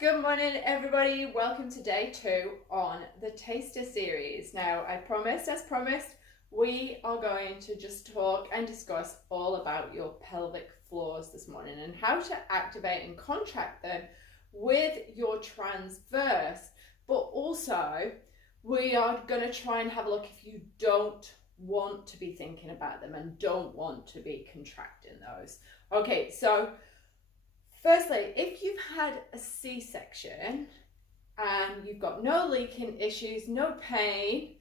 Good morning, everybody. Welcome to day 2 on the Taster series. Now, as promised, we are going to just talk and discuss all about your pelvic floors this morning and how to activate and contract them with your transverse. But also, we are going to try and have a look if you don't want to be thinking about them and don't want to be contracting those. Okay, so firstly, if you've had a C-section and you've got no leaking issues, no pain,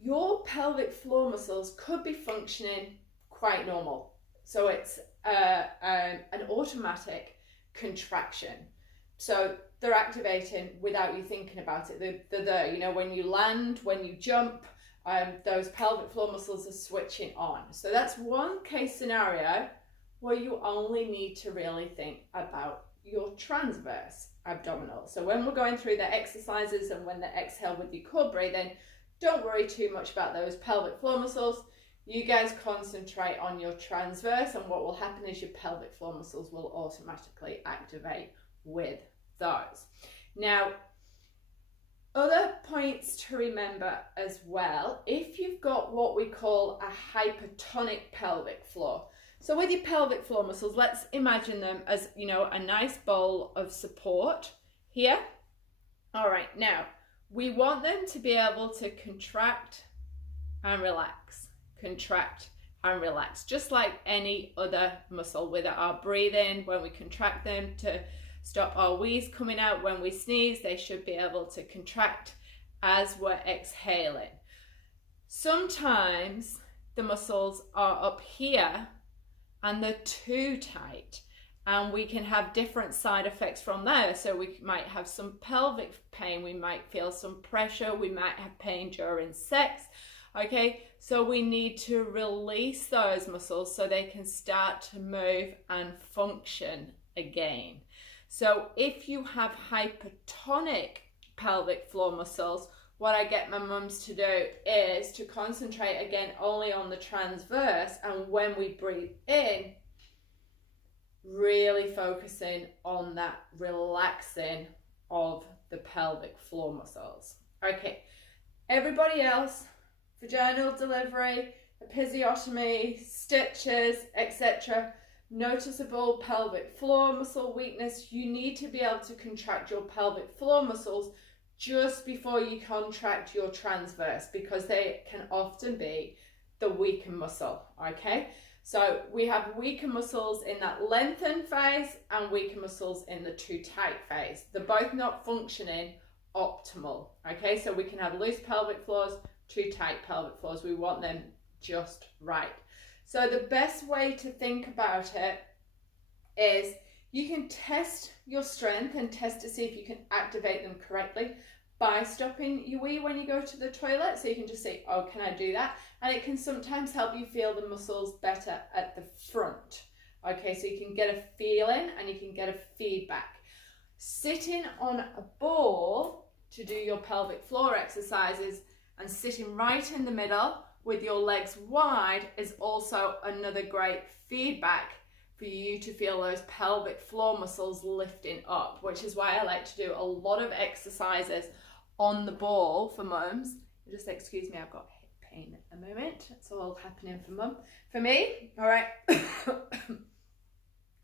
your pelvic floor muscles could be functioning quite normal. So it's an automatic contraction. So they're activating without you thinking about it. They're there, you know, when you land, when you jump, those pelvic floor muscles are switching on. So that's one case scenario where you only need to really think about your transverse abdominal. So when we're going through the exercises and when they exhale with your core breathing, don't worry too much about those pelvic floor muscles. You guys concentrate on your transverse, and what will happen is your pelvic floor muscles will automatically activate with those. Now, other points to remember as well, if you've got what we call a hypertonic pelvic floor. So with your pelvic floor muscles, let's imagine them as, you know, a nice bowl of support here. All right, now we want them to be able to contract and relax, just like any other muscle with our breathing. When we contract them to stop our wheeze coming out when we sneeze, they should be able to contract as we're exhaling. Sometimes the muscles are up here and they're too tight, and we can have different side effects from there. So we might have some pelvic pain, we might feel some pressure, we might have pain during sex. Okay, so we need to release those muscles so they can start to move and function again. So if you have hypertonic pelvic floor muscles, what I get my mums to do is to concentrate again only on the transverse, and when we breathe in, really focusing on that relaxing of the pelvic floor muscles. Okay, everybody else, vaginal delivery, episiotomy, stitches, etc., noticeable pelvic floor muscle weakness, you need to be able to contract your pelvic floor muscles just before you contract your transverse, because they can often be the weaker muscle. Okay, so we have weaker muscles in that lengthen phase and weaker muscles in the too tight phase. They're both not functioning optimal. Okay, so we can have loose pelvic floors, too tight pelvic floors. We want them just right. So the best way to think about it is you can test your strength and test to see if you can activate them correctly by stopping your wee when you go to the toilet. So you can just say, oh, can I do that? And it can sometimes help you feel the muscles better at the front. Okay, so you can get a feeling and you can get a feedback. Sitting on a ball to do your pelvic floor exercises and sitting right in the middle with your legs wide is also another great feedback for you to feel those pelvic floor muscles lifting up, which is why I like to do a lot of exercises on the ball for mums. Just excuse me, I've got hip pain at the moment. It's all happening for me. All right.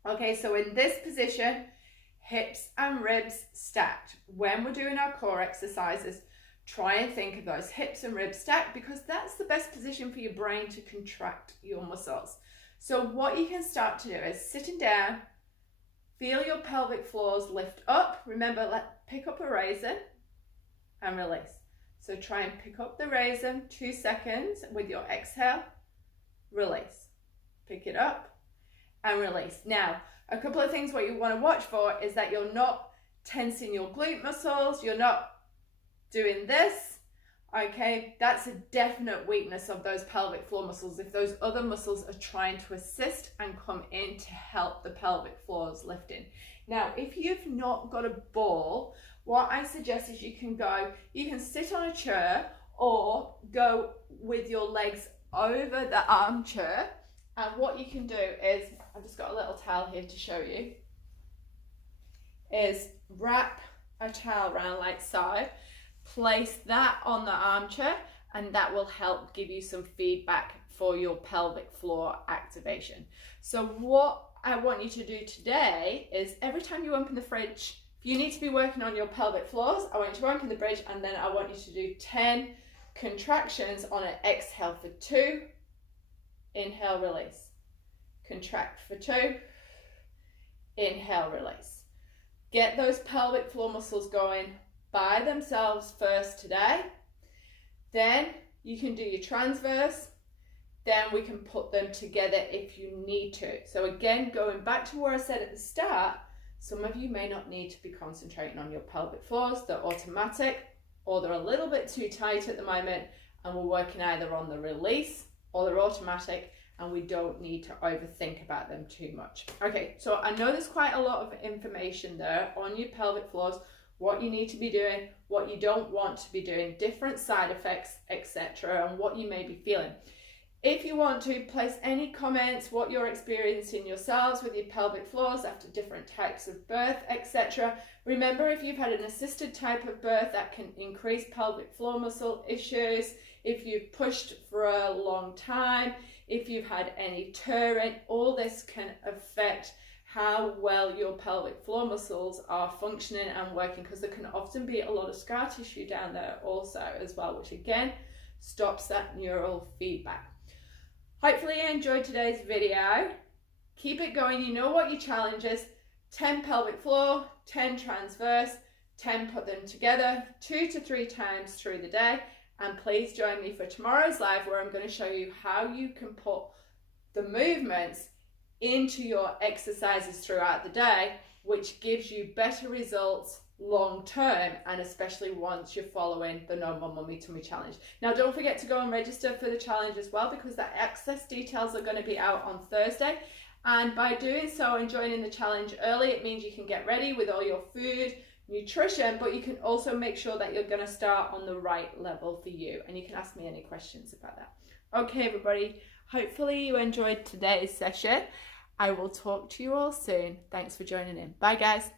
Okay, so in this position, hips and ribs stacked. When we're doing our core exercises, try and think of those hips and ribs stacked, because that's the best position for your brain to contract your muscles. So what you can start to do is sitting down, feel your pelvic floors lift up. Remember, pick up a raisin and release. So try and pick up the raisin 2 seconds with your exhale, release. Pick it up and release. Now, a couple of things what you want to watch for is that you're not tensing your glute muscles, you're not doing this. Okay, that's a definite weakness of those pelvic floor muscles, if those other muscles are trying to assist and come in to help the pelvic floors lifting. Now, if you've not got a ball, what I suggest is you can sit on a chair or go with your legs over the armchair, and what you can do is, I've just got a little towel here to show you, is wrap a towel around like so, place that on the armchair, and that will help give you some feedback for your pelvic floor activation. So what I want you to do today is every time you open the fridge, if you need to be working on your pelvic floors, I want you to open the fridge and then I want you to do 10 contractions on an exhale for 2, inhale, release. Contract for 2, inhale, release. Get those pelvic floor muscles going by themselves first today. Then you can do your transverse. Then we can put them together if you need to. So again, going back to where I said at the start, some of you may not need to be concentrating on your pelvic floors. They're automatic or they're a little bit too tight at the moment, and we're working either on the release or they're automatic, and we don't need to overthink about them too much. Okay, so I know there's quite a lot of information there on your pelvic floors, what you need to be doing, what you don't want to be doing, different side effects, etc., and what you may be feeling. If you want to place any comments, what you're experiencing yourselves with your pelvic floors after different types of birth, etc. Remember, if you've had an assisted type of birth, that can increase pelvic floor muscle issues. If you've pushed for a long time, if you've had any tearing, all this can affect how well your pelvic floor muscles are functioning and working, because there can often be a lot of scar tissue down there also as well, which again stops that neural feedback. Hopefully you enjoyed today's video. Keep it going. You know what your challenge is. 10 pelvic floor, 10 transverse, 10 put them together 2 to 3 times through the day. And please join me for tomorrow's live, where I'm going to show you how you can put the movements into your exercises throughout the day, which gives you better results long term, and especially once you're following the No More Mummy Tummy Challenge. Now don't forget to go and register for the challenge as well, because the access details are going to be out on Thursday, and by doing so and joining the challenge early, it means you can get ready with all your food, nutrition, but you can also make sure that you're going to start on the right level for you, and you can ask me any questions about that. Okay everybody, hopefully you enjoyed today's session. I will talk to you all soon. Thanks for joining in. Bye guys.